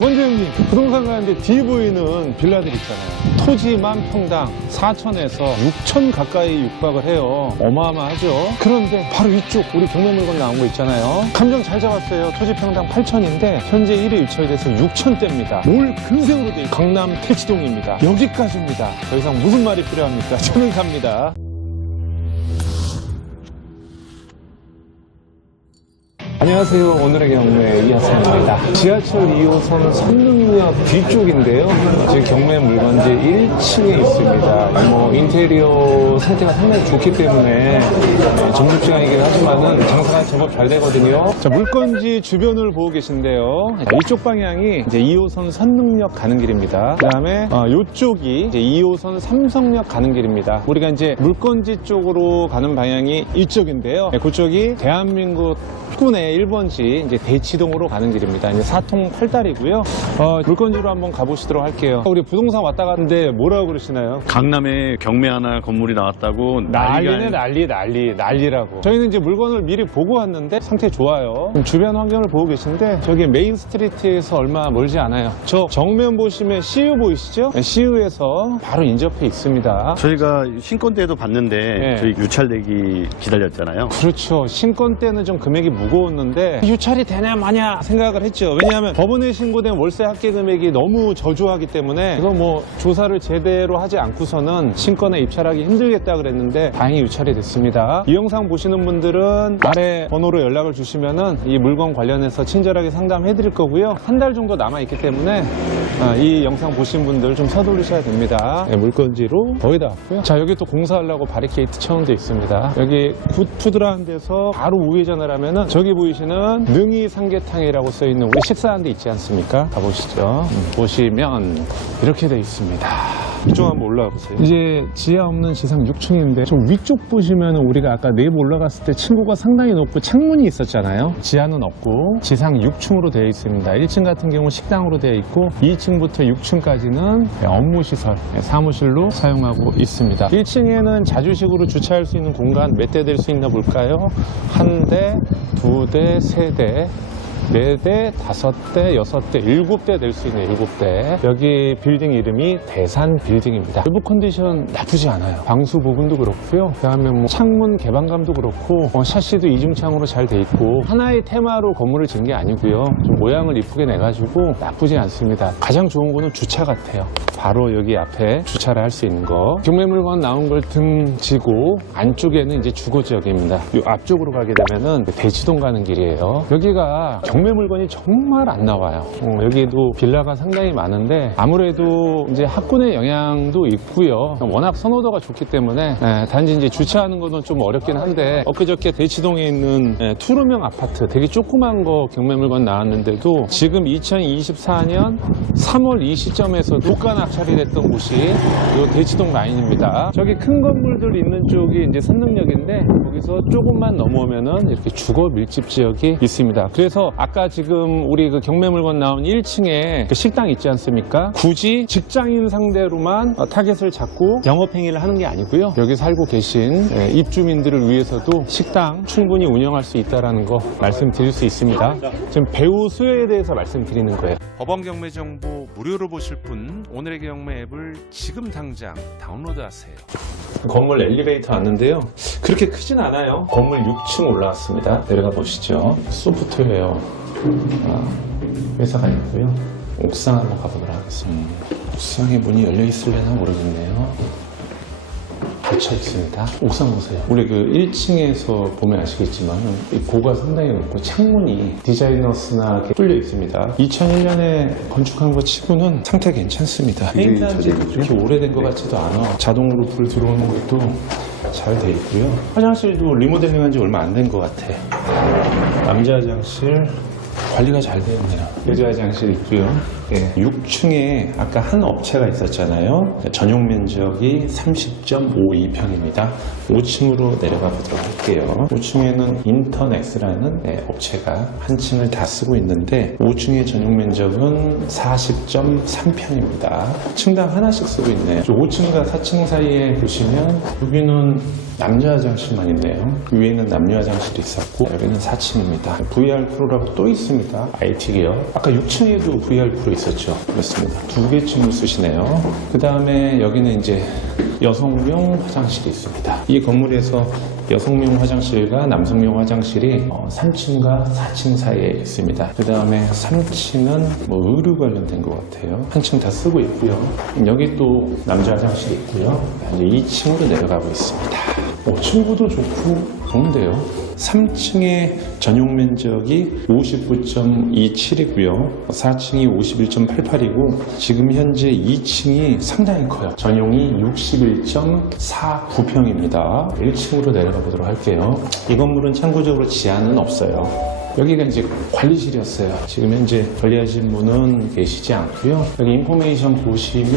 형님 부동산 가는데 뒤에 보이는 빌라들 있잖아요. 토지만 평당 4천에서 6천 가까이 육박을 해요. 어마어마하죠? 그런데 바로 이쪽 우리 경매물건 나온 거 있잖아요. 감정 잘 잡았어요. 토지 평당 8천인데 현재 1위 유찰이 돼서 6천대입니다. 올 근생으로 돼 강남 태치동입니다. 여기까지입니다. 더 이상 무슨 말이 필요합니까? 저는 삽니다 안녕하세요. 오늘의 경매 이하선입니다. 지하철 2호선 선릉역 뒤쪽인데요. 지금 경매 물건지 1층에 있습니다. 뭐 인테리어 상태가 상당히 좋기 때문에 점심시간이긴 하지만은 장사가 제법 잘 되거든요. 자, 물건지 주변을 보고 계신데요. 이쪽 방향이 이제 2호선 선릉역 가는 길입니다. 그 다음에 이쪽이 이제 2호선 삼성역 가는 길입니다. 우리가 이제 물건지 쪽으로 가는 방향이 이쪽인데요. 네, 그쪽이 대한민국 국 군의 1번지 이제 대치동으로 가는 길입니다. 이제 사통 8달이고요. 어, 물건지로 한번 가보시도록 할게요. 우리 부동산 왔다 갔는데 뭐라고 그러시나요? 강남에 경매 하나 건물이 나왔다고 난리네 난리가 난리 난리 난리라고 저희는 이제 물건을 미리 보고 왔는데 상태 좋아요 지금 주변 환경을 보고 계신데 저기 메인 스트리트에서 얼마 멀지 않아요 저 정면 보시면 CU 보이시죠? CU에서 바로 인접해 있습니다 저희가 신권 때도 봤는데 네. 저희 유찰되기 기다렸잖아요. 그렇죠. 신권 때는 좀 금액이 무거웠는데 유찰이 되냐 마냐 생각을 했죠. 왜냐하면 법원에 신고된 월세 합계 금액이 너무 저조하기 때문에 이거 뭐 조사를 제대로 하지 않고서는 신권에 입찰하기 힘들겠다 그랬는데 다행히 유찰이 됐습니다. 이 영상 보시는 분들은 아래 번호로 연락을 주시면은 이 물건 관련해서 친절하게 상담해 드릴 거고요. 한 달 정도 남아 있기 때문에 아, 이 영상 보신 분들 좀 서두르셔야 됩니다. 네, 물건지로 거의 다 왔고요. 자 여기 또 공사하려고 바리케이트 채운데 있습니다. 여기 굿푸드라는 데서 바로 우회전을 하면은 저기 보이 시는 능이 삼계탕이라고 써 있는 우리 식사하는 데 있지 않습니까? 가보시죠. 음, 보시면 이렇게 돼 있습니다. 이쪽 한번 올라가 보세요. 이제 지하 없는 지상 6층인데 좀 위쪽 보시면 우리가 아까 내부 올라갔을 때 층고가 상당히 높고 창문이 있었잖아요. 지하는 없고 지상 6층으로 되어 있습니다. 1층 같은 경우 식당으로 되어 있고 2층부터 6층까지는 업무시설, 사무실로 사용하고 있습니다. 1층에는 자주식으로 주차할 수 있는 공간 몇 대 될 수 있나 볼까요? 한 대, 두 대, 세 대, 네 대, 다섯 대, 여섯 대, 일곱 대될 수 있는 일곱 대. 여기 빌딩 이름이 대산 빌딩입니다. 외부 컨디션 나쁘지 않아요. 방수 부분도 그렇고요. 그 다음에 뭐 창문 개방감도 그렇고 어, 샤시도 이중창으로 잘 돼 있고 하나의 테마로 건물을 지은 게 아니고요. 좀 모양을 이쁘게 내가지고 나쁘지 않습니다. 가장 좋은 거는 주차 같아요. 바로 여기 앞에 주차를 할 수 있는 거. 경매 물건 나온 걸 등지고 안쪽에는 이제 주거 지역입니다. 이 앞쪽으로 가게 되면은 대치동 가는 길이에요. 여기가 경매 물건이 정말 안 나와요. 어, 여기도 빌라가 상당히 많은데 아무래도 이제 학군의 영향도 있고요. 워낙 선호도가 좋기 때문에 예, 단지 이제 주차하는 거는 좀 어렵긴 한데 엊그저께 대치동에 있는 예, 투룸형 아파트 되게 조그만 거 경매 물건 나왔는데도 지금 2024년 3월 이 시점에서도 고가 낙찰이 됐던 곳이 이 대치동 라인입니다. 저기 큰 건물들 있는 쪽이 이제 선릉역인데 거기서 조금만 넘어오면은 이렇게 주거 밀집 지역이 있습니다. 그래서 아까 지금 우리 그 경매 물건 나온 1층에 그 식당 있지 않습니까? 굳이 직장인 상대로만 어, 타겟을 잡고 영업 행위를 하는 게 아니고요. 여기 살고 계신 예, 입주민들을 위해서도 식당 충분히 운영할 수 있다라는 거 말씀드릴 수 있습니다. 지금 배우 수요에 대해서 말씀드리는 거예요. 법원 경매 정보 무료로 보실 분 오늘의 경매 앱을 지금 당장 다운로드하세요. 건물 엘리베이터 왔는데요. 그렇게 크진 않아요. 건물 6층 올라왔습니다. 내려가 보시죠. 소프트웨어 아, 회사가 있고요. 옥상 한번 가보도록 하겠습니다. 옥상에 문이 열려 있을려나 모르겠네요. 닫혀 있습니다. 옥상 보세요. 우리 그 1층에서 보면 아시겠지만 이 고가 상당히 높고 창문이 디자이너스나 뚫려 있습니다. 2001년에 건축한 것 치고는 상태 괜찮습니다. 페인트한 지 그렇게 오래된 것 같지도 않아. 자동으로 불 들어오는 것도 잘 돼 있고요. 화장실도 리모델링 한 지 얼마 안 된 것 같아. 남자 화장실 관리가 잘 되어 있네요. 여자 화장실 있고요. 예, 6층에 아까 한 업체가 있었잖아요. 전용 면적이 30.52평입니다. 5층으로 내려가 보도록 할게요. 5층에는 인터넥스라는 예, 업체가 한 층을 다 쓰고 있는데 5층의 전용 면적은 40.3평입니다. 층당 하나씩 쓰고 있네요. 5층과 4층 사이에 보시면 여기는 남녀 화장실만 있네요. 위에는 남녀 화장실이 있었고 여기는 4층입니다. VR 프로라고 또 있습니다. IT 계열. 아까 6층에도 VR 프로 있 었죠. 그렇습니다. 두 개 층을 쓰시네요. 그 다음에 여기는 이제 여성용 화장실이 있습니다. 이 건물에서 여성용 화장실과 남성용 화장실이 3층과 4층 사이에 있습니다. 그 다음에 3층은 뭐 의류 관련된 것 같아요. 한층 다 쓰고 있고요. 여기 또 남자 화장실이 있고요. 이제 2층으로 내려가고 있습니다. 오, 층구도 좋고 좋은데요. 3층의 전용 면적이 59.27이고요. 4층이 51.88이고 지금 현재 2층이 상당히 커요. 전용이 61.49평입니다. 1층으로 내려가 보도록 할게요. 이 건물은 참고적으로 지하는 없어요. 여기가 이제 관리실이었어요. 지금 현재 관리하신 분은 계시지 않고요. 여기 인포메이션 보시면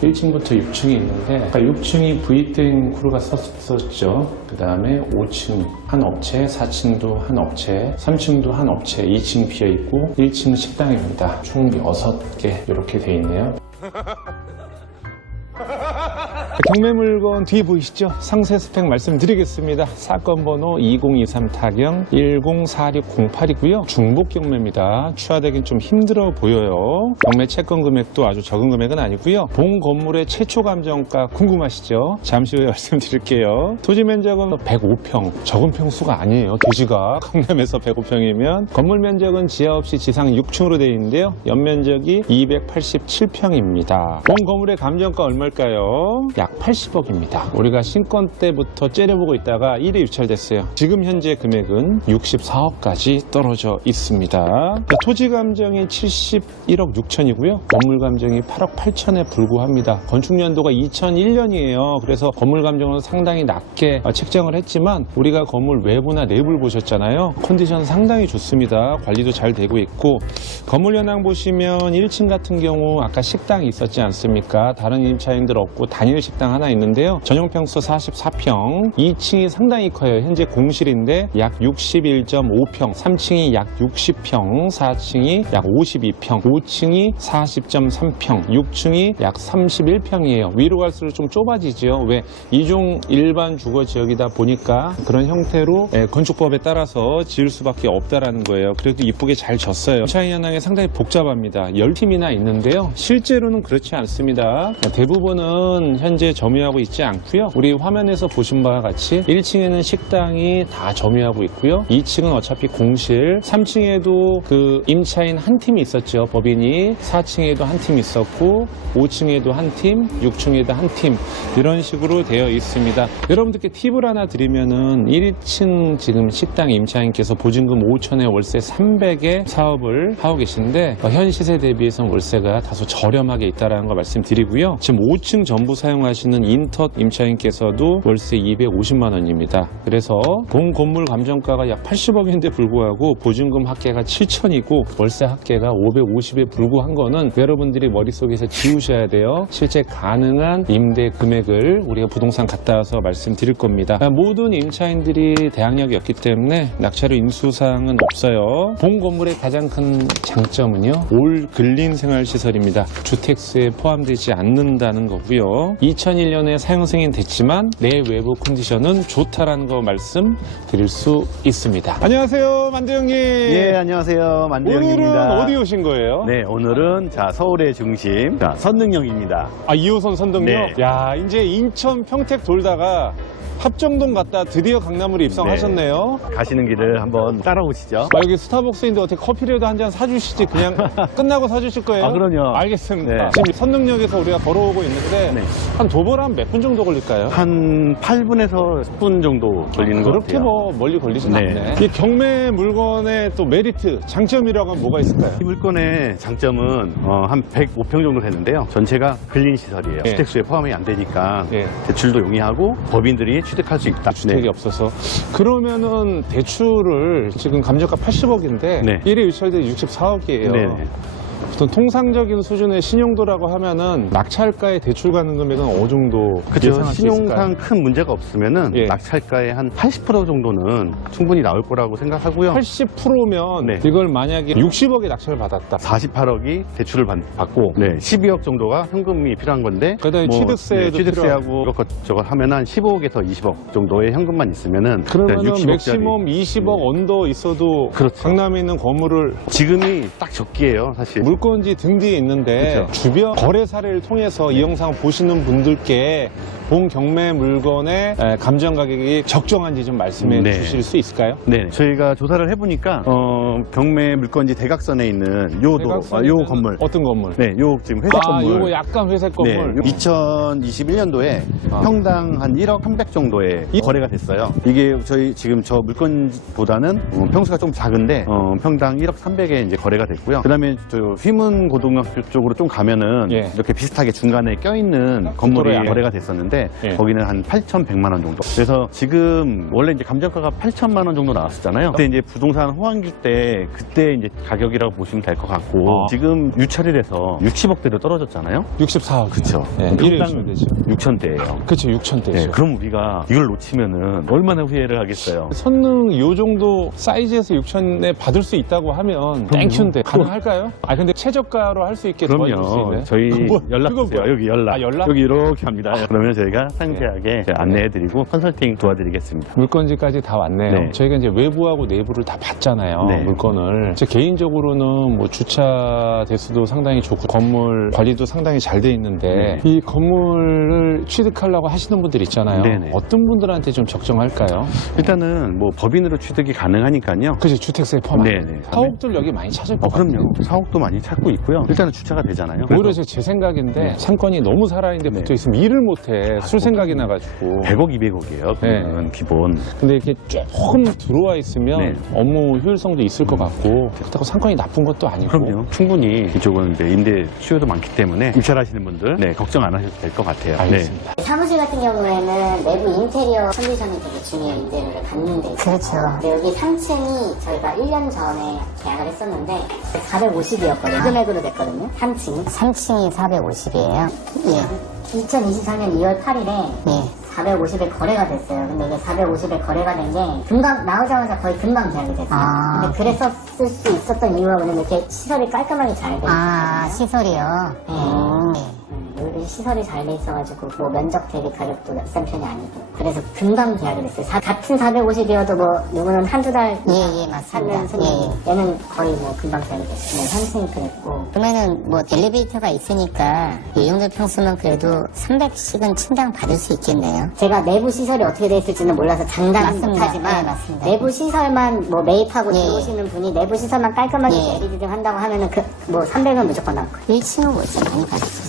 1층부터 6층이 있는데 아까 6층이 부입된 크루가 썼었죠. 그 다음에 5층 한 업체, 4층도 한 업체, 3층도 한 업체, 2층 비어 있고 1층은 식당입니다. 총 6개 이렇게 돼 있네요. 경매 물건 뒤에 보이시죠? 상세 스펙 말씀드리겠습니다. 사건 번호 2023 타경 104608이고요. 중복 경매입니다. 추하되긴 좀 힘들어 보여요. 경매 채권 금액도 아주 적은 금액은 아니고요. 본 건물의 최초 감정가 궁금하시죠? 잠시 후에 말씀드릴게요. 토지 면적은 105평. 적은 평수가 아니에요. 도시가 강남에서 105평이면 건물 면적은 지하 없이 지상 6층으로 되어 있는데요. 연면적이 287평입니다. 본 건물의 감정가 얼마일까요? 약 80억입니다. 우리가 신권 때부터 째려보고 있다가 1위 유찰됐어요. 지금 현재 금액은 64억까지 떨어져 있습니다. 자, 토지 감정이 71억 6천이고요. 건물 감정이 8억 8천에 불구합니다. 건축 연도가 2001년이에요. 그래서 건물 감정은 상당히 낮게 어, 책정을 했지만 우리가 건물 외부나 내부를 보셨잖아요. 컨디션 상당히 좋습니다. 관리도 잘 되고 있고 건물 현황 보시면 1층 같은 경우 아까 식당이 있었지 않습니까? 다른 임차인들 없고 단일 식당 하나 있는데요. 전용 평수 44평, 2층이 상당히 커요. 현재 공실인데 약 61.5평, 3층이 약 60평, 4층이 약 52평, 5층이 40.3평, 6층이 약 31평이에요. 위로 갈수록 좀 좁아지죠. 왜? 이종 일반 주거 지역이다 보니까 그런 형태로 예, 건축법에 따라서 지을 수밖에 없다라는 거예요. 그래도 이쁘게 잘 졌어요. 차이 현황이 상당히 복잡합니다. 10팀이나 있는데요. 실제로는 그렇지 않습니다. 대부분은 현재 점유하고 있지 않고요. 우리 화면에서 보신 바와 같이 1층에는 식당이 다 점유하고 있고요. 2층은 어차피 공실, 3층에도 그 임차인 한 팀이 있었죠. 법인이 4층에도 한 팀 있었고 5층에도 한 팀, 6층에도 한 팀 이런 식으로 되어 있습니다. 여러분들께 팁을 하나 드리면은 1층 지금 식당 임차인께서 보증금 5천에 월세 300에 사업을 하고 계신데 어, 현 시세 대비해서는 월세가 다소 저렴하게 있다라는 걸 말씀드리고요. 지금 5층 전부 사용하시 는 인터 임차인께서도 월세 250만 원입니다. 그래서 본 건물 감정가가 약 80억인데 불구하고 보증금 합계가 7천이고 월세 합계가 550에 불구한 거는 여러분들이 머릿속에서 지우셔야 돼요. 실제 가능한 임대 금액을 우리가 부동산 갔다 와서 말씀드릴 겁니다. 모든 임차인들이 대항력이었기 때문에 낙찰후 인수사항은 없어요. 본 건물의 가장 큰 장점은요. 올 근린 생활시설입니다. 주택수에 포함되지 않는다는 거고요. 2001년에 사용 승인 됐지만 내 외부 컨디션은 좋다라는 거 말씀드릴 수 있습니다. 안녕하세요, 만두 형님. 예, 안녕하세요. 오늘은 만두영입니다. 어디 오신 거예요? 네, 오늘은 자, 서울의 중심, 자, 선능역입니다. 아, 2호선 선동역? 네. 야, 이제 인천 평택 돌다가 합정동 갔다 드디어 강남으로 입성하셨네요. 가시는 길을 한번 따라오시죠. 아, 여기 스타벅스인데 어떻게 커피라도 한 잔 사주시지 그냥 끝나고 사주실 거예요? 아, 그럼요. 알겠습니다. 네. 지금 선릉역에서 우리가 걸어오고 있는데 네. 한 도보로 한몇분 정도 걸릴까요? 한 8분에서 10분 정도 걸리는 것 그렇게 같아요. 뭐 멀리 걸리진 네. 않네. 이 경매 물건의 또 메리트, 장점이라고 하면 뭐가 있을까요? 이 물건의 장점은 어, 한 105평 정도 되는데요. 전체가 근린 시설이에요. 네. 주택수에 포함이 안 되니까 네. 대출도 용이하고 법인들이 취득할 수 있다. 주택이 네. 없어서 그러면은 대출을 지금 감정가 80억인데 네. 1회 유찰대 64억이에요. 네네. 보통 통상적인 수준의 신용도라고 하면은 낙찰가의 대출 가능 금액은 어느 정도 그죠. 예상할 수 있을까요? 신용상 큰 문제가 없으면은 예. 낙찰가의 한 80% 정도는 충분히 나올 거라고 생각하고요. 80%면 네. 이걸 만약에 60억에 낙찰을 받았다. 48억이 대출을 받, 고 네, 12억 정도가 현금이 필요한 건데 그다음에 취득세도 취득세하고 이것저것 하면 한 15억에서 20억 정도의 현금만 있으면은 그러면 네, 60억짜리 맥시멈 20억 언더 있어도 그렇죠. 강남에 있는 건물을 지금이 딱 적기예요, 사실. 물건지 등 뒤에 있는데 그렇죠. 주변 거래 사례를 통해서 이 영상 보시는 분들께 본 경매 물건의 에, 감정 가격이 적정한지 좀 말씀해 네. 주실 수 있을까요? 네, 저희가 조사를 해보니까 어, 경매 물건지 대각선에 있는 요, 도, 아, 요 건물. 어떤 건물? 네, 요 지금 회사 아, 건물. 요거 약간 회색 네, 건물. 2021년도에 아. 평당 한 1억 300 정도에 이- 거래가 됐어요. 이게 저희 지금 저 물건보다는 어, 평수가 좀 작은데 어, 평당 1억 300에 이제 거래가 됐고요. 그다음에 저 휘문 고등학교 쪽으로 좀 가면은 예. 이렇게 비슷하게 중간에 껴있는 건물이 도로에 거래가 됐었는데 예. 거기는 한 8,100만 원 정도. 그래서 지금 원래 이제 감정가가 8천만 원 정도 나왔었잖아요. 그때 이제 부동산 호황기 때 그때 이제 가격이라고 보시면 될 것 같고 아. 지금 유찰이라서 60억대로 떨어졌잖아요. 64억. 그쵸. 네, 일일 유찰되죠. 6천대예요. 그쵸, 6천대죠. 네, 그럼 우리가 이걸 놓치면은 얼마나 후회를 하겠어요. 선릉 요 정도 사이즈에서 6천에 받을 수 있다고 하면 땡큐인데 가능할까요? 아 근데 최저가로 할 수 있게 도와줄 수 그럼요. 있나요? 저희 뭐, 연락 그건 주세요. 뭐야? 여기 연락. 아, 연락? 여기 이렇게 합니다. 그러면 저희가 상세하게 안내해드리고 컨설팅 도와드리겠습니다. 물건지까지 다 왔네요. 네. 저희가 이제 외부하고 내부를 다 봤잖아요. 네. 물건을. 제 개인적으로는 뭐 주차 대수도 상당히 좋고 건물 관리도 상당히 잘 돼 있는데 네. 이 건물을 취득하려고 하시는 분들 있잖아요. 네네. 어떤 분들한테 좀 적정할까요? 일단은 뭐 법인으로 취득이 가능하니까요. 그치 주택세 포함. 네네. 사옥들 여기 많이 찾을 것 어, 같아요. 그럼요. 사옥도 많이 찾고 있고요. 일단은 주차가 되잖아요. 오히려 그래서 제, 제 생각인데 네. 상권이 너무 살아있는데 네. 붙어 있으면 일을 못해 술 아, 생각이 나가지고 100억, 200억이에요. 네. 그건 기본. 근데 이렇게 조금 들어와 있으면 네. 업무 효율성도 있을 것 같고 그렇다고 상권이 나쁜 것도 아니고 그럼요. 충분히 이쪽은 이제 임대 수요도 많기 때문에 입찰하시는 분들 네, 걱정 안 하셔도 될 것 같아요. 알겠습니다. 사무실 같은 경우에는 내부 인테리어 컨디션이 되게 중요해요. 임대료를 받는 데 있어서. 그렇죠. 근데 여기 3층이 저희가 1년 전에 계약을 했었는데 450이었거든요. 금액으로 됐거든요. 3층이. 3층이 450이에요. 예. 2024년 2월 8일에 예. 450에 거래가 됐어요. 근데 이게 450에 거래가 된 게 금방 나오자마자 거의 금방 계약이 됐어요. 아. 근데 그랬었을 수 있었던 이유가 뭐냐면 이렇게 시설이 깔끔하게 잘 돼. 있어요. 아, 시설이요? 네. 여기 시설이 잘 돼 있어가지고 뭐 면적 대비 가격도 비싼 편이 아니고 그래서 금방 계약이 됐어요. 사- 같은 450이어도 뭐 누구는 한두 달 예, 예, 맞습니다. 사는 손님 예, 얘는 거의 뭐 금방 계약이 됐어요. 네, 3층이 그랬고 그러면은 뭐 엘리베이터가 있으니까 이 정도 평수면 그래도 300씩은 충당 받을 수 있겠네요. 제가 내부 시설이 어떻게 돼 있을지는 몰라서 장담은 맞습니다. 못하지만 네, 맞습니다. 내부 시설만 뭐 매입하고 예, 예. 들어오시는 분이 내부 시설만 깔끔하게 예. 등 한다고 하면은 그 뭐 300은 무조건 나올 거예요. 1층은 월세 많이 받을 수 있죠.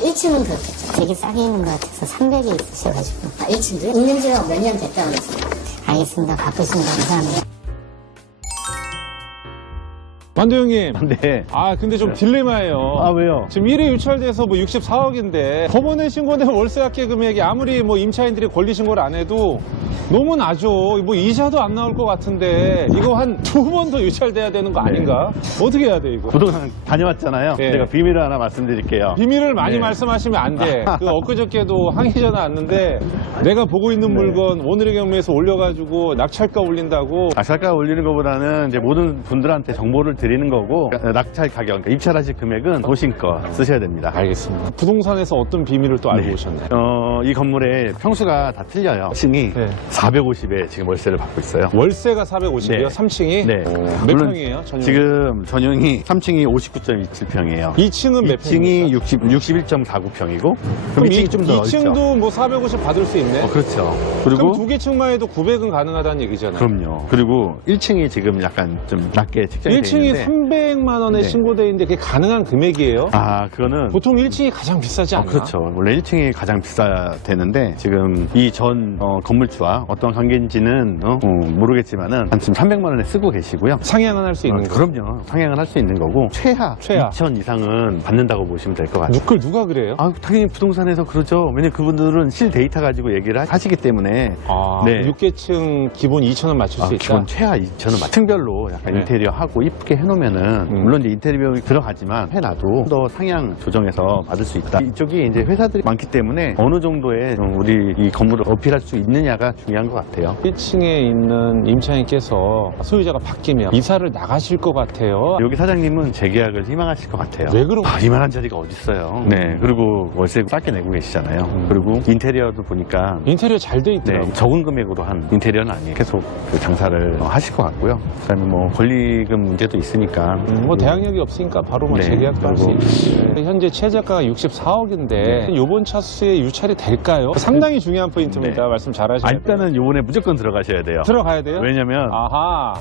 1층은 그렇겠죠. 되게 싸게 있는 것 같아서 300에 있으셔가지고. 아, 1층도 있는 지가 몇 년 됐다고 그랬어요. 알겠습니다. 바쁘신데 감사합니다. 만두 형님. 네. 아 근데 좀 딜레마예요. 아, 왜요? 지금 1회 유찰돼서 뭐 64억인데 법원에 신고된 월세 합계 금액이 아무리 뭐 임차인들이 권리 신고를 안 해도 너무 나죠. 뭐 이자도 안 나올 것 같은데 이거 한 두 번 더 유찰돼야 되는 거 아닌가? 어떻게 해야 돼 이거? 부동산 다녀왔잖아요. 네. 제가 비밀을 하나 말씀드릴게요. 비밀을 많이 네. 말씀하시면 안 돼. 그 엊그저께도 항의 전화 왔는데 내가 보고 있는 네. 물건 오늘의 경매에서 올려가지고 낙찰가 올린다고 낙찰가 올리는 것보다는 이제 모든 분들한테 정보를 드리는 거고 낙찰 가격, 그러니까 입찰하실 금액은 도심껏 쓰셔야 됩니다. 알겠습니다. 부동산에서 어떤 비밀을 또 알고 네. 오셨나요? 어, 이 건물의 평수가 다 틀려요. 층이 네. 450에 지금 월세를 받고 있어요. 월세가 450이요? 네. 3층이? 네. 몇 물론 평이에요? 전용? 지금 전용이 3층이 59.27평이에요. 2층은 몇2층이 평입니까? 60, 61.49평이고 그럼 그럼 2층이 좀 더 넓죠. 2층도 뭐 450 받을 수 있네? 어, 그렇죠. 그럼 그리고 두개 층만 해도 900은 가능하다는 얘기잖아요. 그럼요. 그리고 1층이 지금 약간 좀 낮게 책정이 돼 1층이 있는데 300만 원에 네. 신고돼 있는데 그게 가능한 금액이에요? 아, 그거는 보통 1층이 가장 비싸지 어, 않나? 그렇죠. 원래 1층이 가장 비싸야 되는데 지금 이 전 건물주와 어떤 관계인지는 어, 어, 모르겠지만은 한 지금 300만 원에 쓰고 계시고요. 상향은 할 수 있는 어, 거. 그럼요. 상향을 할수 있는 거고 최하, 최하. 2천 이상은 받는다고 보시면 될 것 같아요. 누굴 누가 그래요? 아, 당연히 부동산에서 그러죠. 왜냐면 그분들은 실 데이터 가지고 얘기를 하- 하시기 때문에 아, 네. 6개층 기본 2천 원 맞출 아, 수 있다? 기본 최하 2천은 맞 층별로 약간 네. 인테리어 하고 이쁘게 해놓으면은 음. 물론 이제 인테리어 들어가지만 해놔도 더 상향 조정해서 받을 수 있다. 이쪽이 이제 회사들이 많기 때문에 어느 정도의 좀 우리 이 건물을 어필할 수 있느냐가 중요한 것 같아요. 1층에 있는 임차인께서 소유자가 바뀌면 이사를 나가실 것 같아요. 여기 사장님은 재계약을 희망하실 것 같아요. 왜 그런 아, 이만한 자리가 어딨어요. 네. 그리고 월세 싸게 내고 계시잖아요. 음. 그리고 인테리어도 보니까 인테리어 잘돼 네, 있더라고요. 적은 금액으로 한 인테리어는 아니에요. 계속 그 장사를 어, 하실 것 같고요. 그다음에 뭐 권리금 문제도 있으니까. 음, 뭐 대항력이 없으니까 바로 뭐 네, 재계약도 할 수 있고 현재 최저가가 64억인데 이번 차수에 유찰이 될까요? 상당히 중요한 포인트입니다. 네. 말씀. 일단은 요번에 무조건 들어가셔야 돼요. 들어가야 돼요? 왜냐면 아하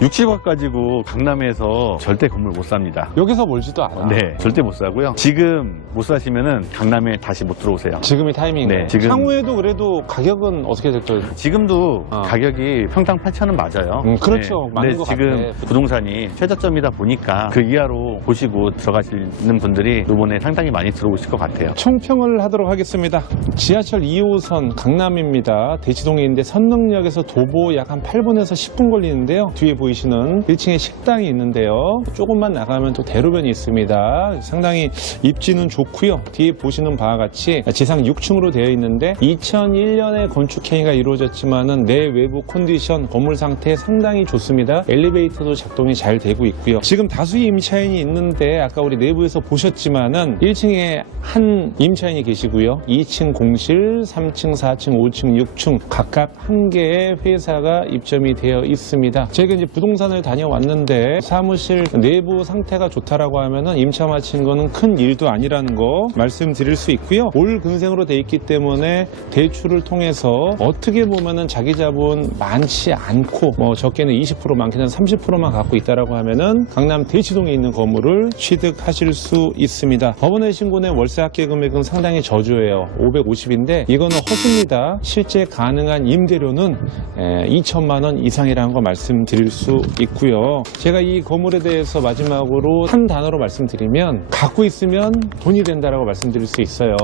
60억 가지고 강남에서 절대 건물 못 삽니다. 여기서 멀지도 않아. 네, 절대 못 사고요. 지금 못 사시면은 강남에 다시 못 들어오세요. 지금이 타이밍이에요. 네, 지금- 향후에도 그래도 가격은 어떻게 될 거예요? 지금도 어. 가격이 평당 8천은 맞아요. 음, 그렇죠. 맞는 근데 것 지금 같아. 부동산이 최저점이다 보니까 그 이하로 보시고 들어가시는 분들이 이번에 상당히 많이 들어오실 것 같아요. 총평을 하도록 하겠습니다. 지하철 2호선 강남입니다. 대치동에 있는데 선릉역에서 도보 약 한 8분에서 10분 걸리는데요. 뒤에 보이시는 1층에 식당이 있는데요. 조금만 나가면 또 대로변이 있습니다. 상당히 입지는 좋 고요. 뒤에 보시는 바와 같이 지상 6층으로 되어 있는데 2001년에 건축 행위가 이루어졌지만은 내 외부 컨디션, 건물 상태 상당히 좋습니다. 엘리베이터도 작동이 잘 되고 있고요. 지금 다수의 임차인이 있는데 아까 우리 내부에서 보셨지만은 1층에 한 임차인이 계시고요. 2층 공실, 3층, 4층, 5층, 6층 각각 한 개의 회사가 입점이 되어 있습니다. 제가 이제 부동산을 다녀왔는데 사무실 내부 상태가 좋다라고 하면은 임차 마친 거는 큰 일도 아니라는 거 말씀드릴 수 있고요. 올 근생으로 돼 있기 때문에 대출을 통해서 어떻게 보면은 자기 자본 많지 않고 뭐 적게는 20% 많게는 30%만 갖고 있다라고 하면은 강남 대치동에 있는 건물을 취득하실 수 있습니다. 법원의 신고 낸 월세 합계 금액은 상당히 저조해요. 550인데 이거는 허수입니다. 실제 가능한 임대료는 2천만 원 이상이라는 거 말씀드릴 수 있고요. 제가 이 건물에 대해서 마지막으로 한 단어로 말씀드리면 갖고 있으면 돈이 된다라고 말씀드릴 수 있어요.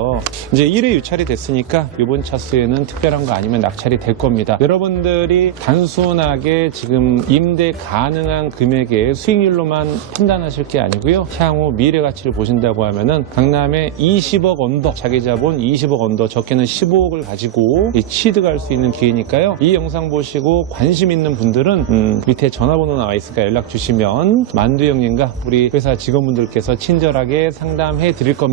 이제 1회 유찰이 됐으니까 이번 차수에는 특별한 거 아니면 낙찰이 될 겁니다. 여러분들이 단순하게 지금 임대 가능한 금액의 수익률로만 판단하실 게 아니고요. 향후 미래 가치를 보신다고 하면은 강남에 20억 언더, 자기 자본 20억 언더, 적게는 15억을 가지고 이 취득할 수 있는 기회니까요. 이 영상 보시고 관심 있는 분들은 음, 밑에 전화번호 나와 있으니까 연락 주시면 만두 형님과 우리 회사 직원분들께서 친절하게 상담해 드릴 겁니다.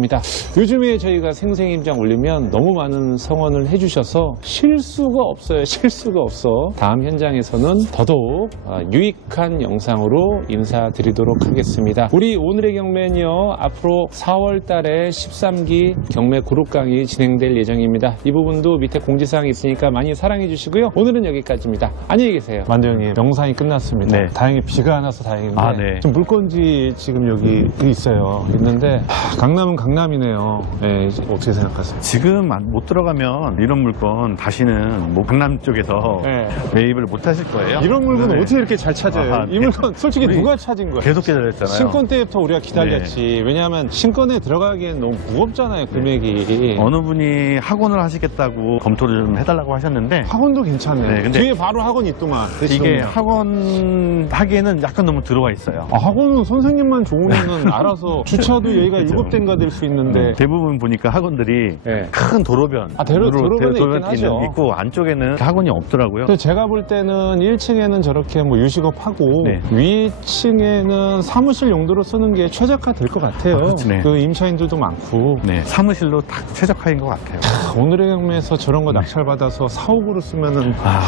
요즘에 저희가 생생임장 올리면 너무 많은 성원을 해주셔서 실수가 없어요. 실수가 없어. 다음 현장에서는 더더욱 어, 유익한 영상으로 인사드리도록 하겠습니다. 우리 오늘의 경매는요. 앞으로 4월 달에 13기 경매 그룹 강의 진행될 예정입니다. 이 부분도 밑에 공지사항이 있으니까 많이 사랑해 주시고요. 오늘은 여기까지입니다. 안녕히 계세요. 만두 형님, 영상이 끝났습니다. 네. 다행히 비가 안 와서 다행인데 아, 네. 좀 물건지 지금 여기 있어요. 있는데 하, 강남은 강 남이네요. 네, 이제 어떻게 생각하세요? 지금 안- 못 들어가면 이런 물건 다시는 뭐 강남 쪽에서 네. 매입을 못 하실 거예요. 이런 물건 네. 어떻게 이렇게 잘 찾아요? 아하, 이 물건 솔직히 우리 누가 찾은 거예요? 계속 기다렸잖아요. 신권 때부터 우리가 기다렸지. 왜냐하면 신권에 들어가기엔 너무 무겁잖아요, 금액이. 어느 분이 학원을 하시겠다고 검토를 좀 해달라고 하셨는데 학원도 괜찮네. 네, 근데 뒤에 바로 학원 있더만. 이게 학원 하기에는 약간 너무 들어와 있어요. 아, 학원은 선생님만 좋으면은 알아서 주차도 여기가 그죠. 일곱 대인가 될수 있는데. 대부분 보니까 학원들이 네. 큰 도로변 아, 대로- 도로변에 있긴 하죠. 있고 안쪽에는 학원이 없더라고요. 근데 제가 볼 때는 1층에는 저렇게 뭐 유식업 하고 네. 위층에는 사무실 용도로 쓰는 게 최적화 될 것 같아요. 아, 네. 그 임차인들도 많고. 네, 사무실로 딱 최적화인 것 같아요. 오늘의 경매에서 저런 거 낙찰받아서 사옥으로 쓰면은 아,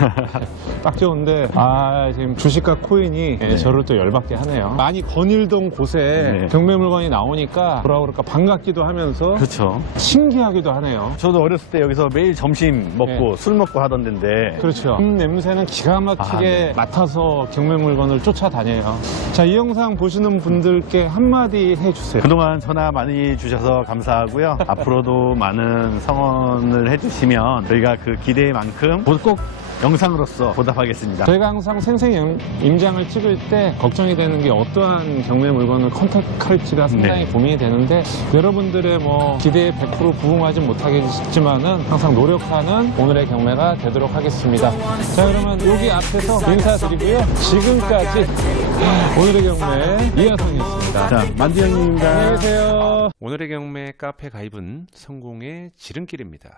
딱 좋은데 아 지금 주식과 코인이 예, 저를 또 열받게 하네요 많이 거닐던 곳에 네. 경매 물건이 나오니까 뭐라 그럴까 반갑기도 하면서 그렇죠. 신기하기도 하네요 저도 어렸을 때 여기서 매일 점심 먹고 네. 술 먹고 하던 데인데 그렇죠 음, 냄새는 기가 막히게 아, 네. 맡아서 경매 물건을 쫓아다녀요 자 이 영상 보시는 분들께 한마디 해주세요 그동안 전화 많이 주셔서 감사하고요. 앞으로도 많은 성원을 해주시면 저희가 그 기대만큼 꼭 영상으로서 보답하겠습니다. 저희가 항상 생생 임- 임장을 찍을 때 걱정이 되는 게 어떠한 경매 물건을 컨택할지가 상당히 네. 고민이 되는데 여러분들의 뭐 기대에 100% 부응하지 못하겠지만은 항상 노력하는 오늘의 경매가 되도록 하겠습니다. 자 그러면 여기 앞에서 인사드리고요. 지금까지 오늘의 경매 이하성이었습니다. 자, 만두 형님입니다. 안녕히 계세요. 오늘의 경매 카페 가입은 성공의 지름길입니다.